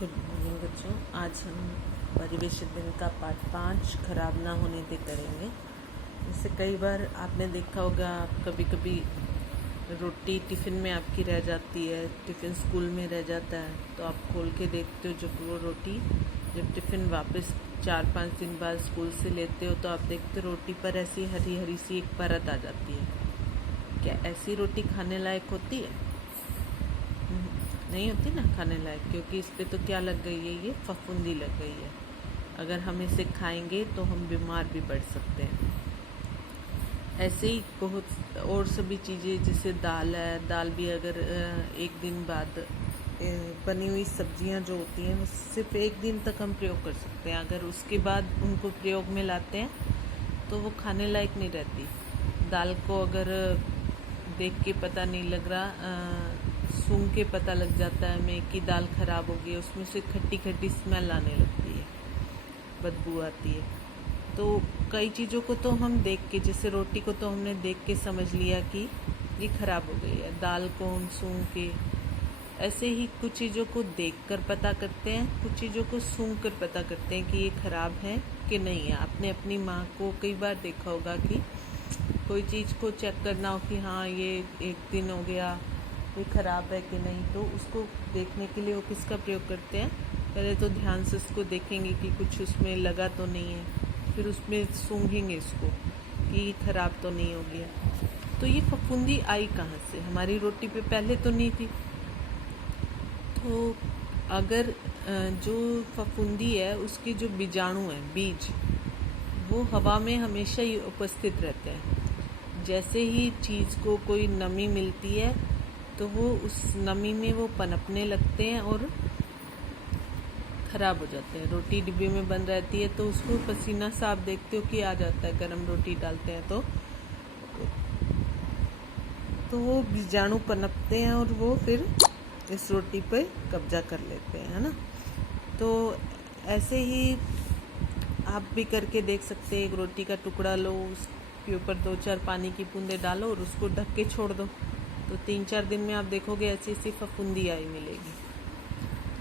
Good morning बच्चों। आज हम परिवेश दिन का पाठ 5 खराब ना होने दे करेंगे। जैसे कई बार आपने देखा होगा, आप कभी कभी रोटी टिफ़िन में आपकी रह जाती है, टिफ़िन स्कूल में रह जाता है, तो आप खोल के देखते हो जब वो रोटी जब टिफ़िन वापस 4-5 दिन बाद स्कूल से लेते हो तो आप देखते हो रोटी पर ऐसी हरी हरी सी एक परत आ जाती है। क्या ऐसी रोटी खाने लायक होती है? नहीं होती ना खाने लायक, क्योंकि इस पे तो क्या लग गई है, ये फफूंदी लग गई है। अगर हम इसे खाएंगे तो हम बीमार भी पड़ सकते हैं। ऐसे ही बहुत और सभी चीज़ें, जैसे दाल है, दाल भी अगर एक दिन बाद बनी हुई सब्जियां जो होती हैं वो सिर्फ एक दिन तक हम प्रयोग कर सकते हैं। अगर उसके बाद उनको प्रयोग में लाते हैं तो वो खाने लायक नहीं रहती। दाल को अगर देख के पता नहीं लग रहा, सूंघ के पता लग जाता है हमें कि दाल ख़राब हो गई, उसमें से खट्टी खट्टी स्मेल आने लगती है, बदबू आती है। तो कई चीज़ों को तो हम देख के, जैसे रोटी को तो हमने देख के समझ लिया कि ये ख़राब हो गई है, दाल को हम सूंघ के, ऐसे ही कुछ चीज़ों को देखकर पता करते हैं, कुछ चीज़ों को सूंघ कर पता करते हैं कि ये ख़राब है कि नहीं है। आपने अपनी माँ को कई बार देखा होगा कि कोई चीज़ को चेक करना हो कि हाँ ये एक दिन हो गया, ये ख़राब है कि नहीं, तो उसको देखने के लिए वो किसका प्रयोग करते हैं? पहले तो ध्यान से उसको देखेंगे कि कुछ उसमें लगा तो नहीं है, फिर उसमें सूंघेंगे इसको कि ख़राब तो नहीं हो गया। तो ये फफूंदी आई कहाँ से? हमारी रोटी पे पहले तो नहीं थी। तो अगर जो फफूंदी है उसके जो बीजाणु हैं, बीज, वो हवा में हमेशा ही उपस्थित रहते हैं। जैसे ही चीज़ को कोई नमी मिलती है तो वो उस नमी में वो पनपने लगते हैं और ख़राब हो जाते हैं। रोटी डिब्बे में बन रहती है तो उसको पसीना से आप देखते हो कि आ जाता है, गर्म रोटी डालते हैं तो वो बीजाणु पनपते हैं और वो फिर इस रोटी पे कब्जा कर लेते हैं, है ना। तो ऐसे ही आप भी करके देख सकते हैं। एक रोटी का टुकड़ा लो, उसके ऊपर 2-4 पानी की बूंदे डालो और उसको ढक के छोड़ दो, तो 3-4 दिन में आप देखोगे ऐसी ऐसी फफूंदी आई मिलेगी।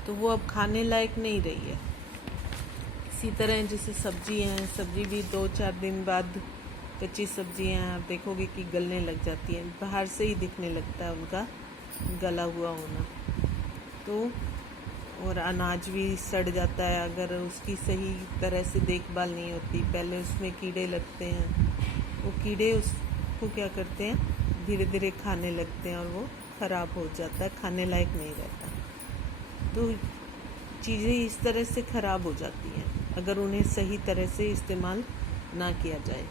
तो वो अब खाने लायक नहीं रही है। इसी तरह जैसे सब्जी हैं, सब्जी भी 2-4 दिन बाद कच्ची सब्जियां आप देखोगे कि गलने लग जाती हैं, बाहर से ही दिखने लगता है उनका गला हुआ होना। तो और अनाज भी सड़ जाता है अगर उसकी सही तरह से देखभाल नहीं होती। पहले उसमें कीड़े लगते हैं, वो कीड़े उसको क्या करते हैं, धीरे धीरे खाने लगते हैं और वो ख़राब हो जाता है, खाने लायक नहीं रहता। तो चीज़ें इस तरह से ख़राब हो जाती हैं अगर उन्हें सही तरह से इस्तेमाल ना किया जाए।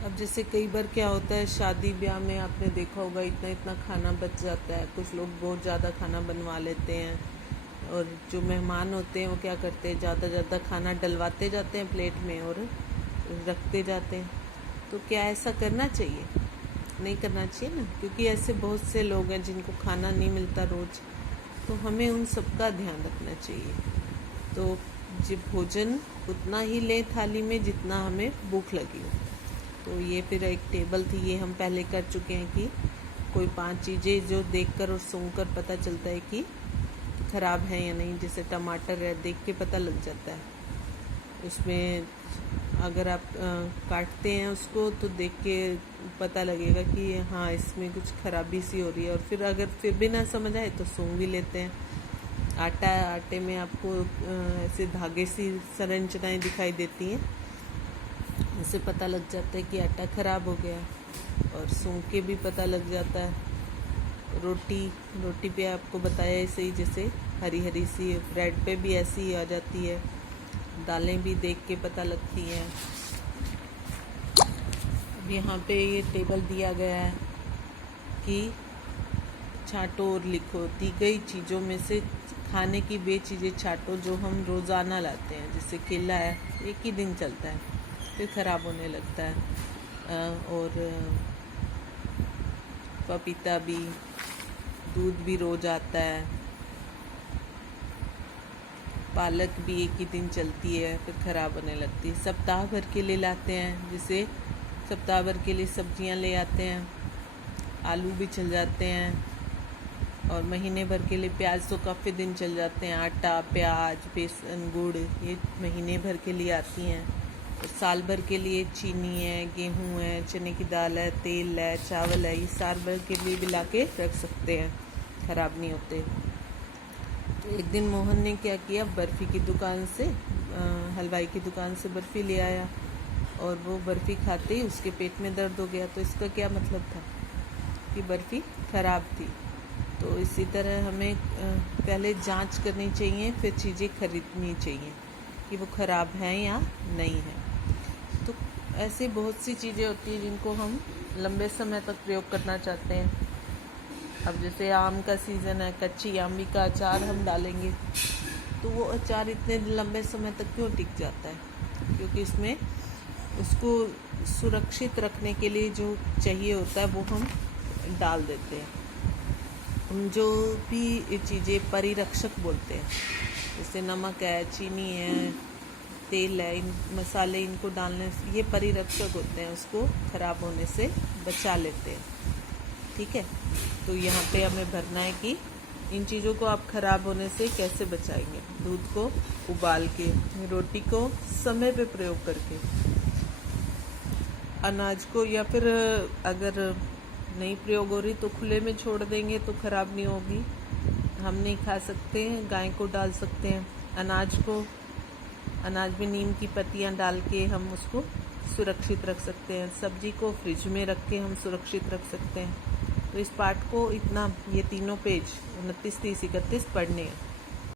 अब जैसे कई बार क्या होता है, शादी ब्याह में आपने देखा होगा इतना इतना खाना बच जाता है। कुछ लोग बहुत ज़्यादा खाना बनवा लेते हैं और जो मेहमान होते हैं वो क्या करते हैं, ज़्यादा खाना डलवाते जाते हैं प्लेट में और रखते जाते हैं। तो क्या ऐसा करना चाहिए? नहीं करना चाहिए ना, क्योंकि ऐसे बहुत से लोग हैं जिनको खाना नहीं मिलता रोज़। तो हमें उन सब का ध्यान रखना चाहिए। तो जब भोजन उतना ही लें थाली में जितना हमें भूख लगी हो। तो ये फिर एक टेबल थी, ये हम पहले कर चुके हैं कि कोई 5 चीज़ें जो देखकर और सूंघकर पता चलता है कि ख़राब है या नहीं। जैसे टमाटर है, देख के पता लग जाता है। उसमें अगर आप काटते हैं उसको तो देख के पता लगेगा कि हाँ इसमें कुछ खराबी सी हो रही है। और फिर अगर फिर भी ना समझ आए तो सूंघ भी लेते हैं। आटा है, आटे में आपको ऐसे धागे सी संरचनाएं दिखाई देती हैं, उससे पता लग जाता है कि आटा ख़राब हो गया। और सूंघ के भी पता लग जाता है। रोटी पे आपको बताया ऐसे ही, जैसे हरी हरी सी, ब्रेड पे भी ऐसी ही आ जाती है। दालें भी देख के पता लगती हैं। अब यहाँ पे ये टेबल दिया गया है कि छांटो और लिखो। दी गई चीज़ों में से खाने की वे चीज़ें छांटो जो हम रोज़ाना लाते हैं। जैसे केला है, एक ही दिन चलता है, फिर ख़राब होने लगता है। और पपीता भी, दूध भी रोज़ आता है, पालक भी एक ही दिन चलती है फिर ख़राब होने लगती है। सप्ताह भर के लिए लाते हैं, जैसे सप्ताह भर के लिए सब्जियां ले आते हैं, आलू भी चल जाते हैं, और महीने भर के लिए प्याज तो काफ़ी दिन चल जाते हैं। आटा, प्याज, बेसन, गुड़ ये महीने भर के लिए आती हैं। और साल भर के लिए चीनी है, गेहूं है, चने की दाल है, तेल है, चावल है, ये साल भर के लिए भी ला के रख सकते हैं, ख़राब नहीं होते। तो एक दिन मोहन ने क्या किया, बर्फ़ी की दुकान से, हलवाई की दुकान से बर्फ़ी ले आया, और वो बर्फ़ी खाते ही उसके पेट में दर्द हो गया। तो इसका क्या मतलब था कि बर्फ़ी ख़राब थी। तो इसी तरह हमें पहले जांच करनी चाहिए, फिर चीज़ें खरीदनी चाहिए कि वो ख़राब हैं या नहीं है। तो ऐसे बहुत सी चीज़ें होती हैं जिनको हम लंबे समय तक प्रयोग करना चाहते हैं। अब जैसे आम का सीज़न है, कच्ची आम का अचार हम डालेंगे, तो वो अचार इतने लंबे समय तक क्यों टिक जाता है? क्योंकि इसमें उसको सुरक्षित रखने के लिए जो चाहिए होता है वो हम डाल देते हैं। हम जो भी चीज़ें परिरक्षक बोलते हैं, जैसे नमक है, चीनी है, तेल है, इन मसाले, इनको डालने से ये परिरक्षक होते हैं, उसको ख़राब होने से बचा लेते हैं। ठीक है, तो यहाँ पे हमें भरना है कि इन चीज़ों को आप ख़राब होने से कैसे बचाएंगे। दूध को उबाल के, रोटी को समय पे प्रयोग करके, अनाज को, या फिर अगर नहीं प्रयोग हो रही तो खुले में छोड़ देंगे तो ख़राब नहीं होगी, हम नहीं खा सकते हैं, गाय को डाल सकते हैं। अनाज में नीम की पत्तियां डाल के हम उसको सुरक्षित रख सकते हैं। सब्जी को फ्रिज में रख के हम सुरक्षित रख सकते हैं। तो इस पाठ को इतना, ये तीनों पेज 29, 30, 31 पढ़ने हैं।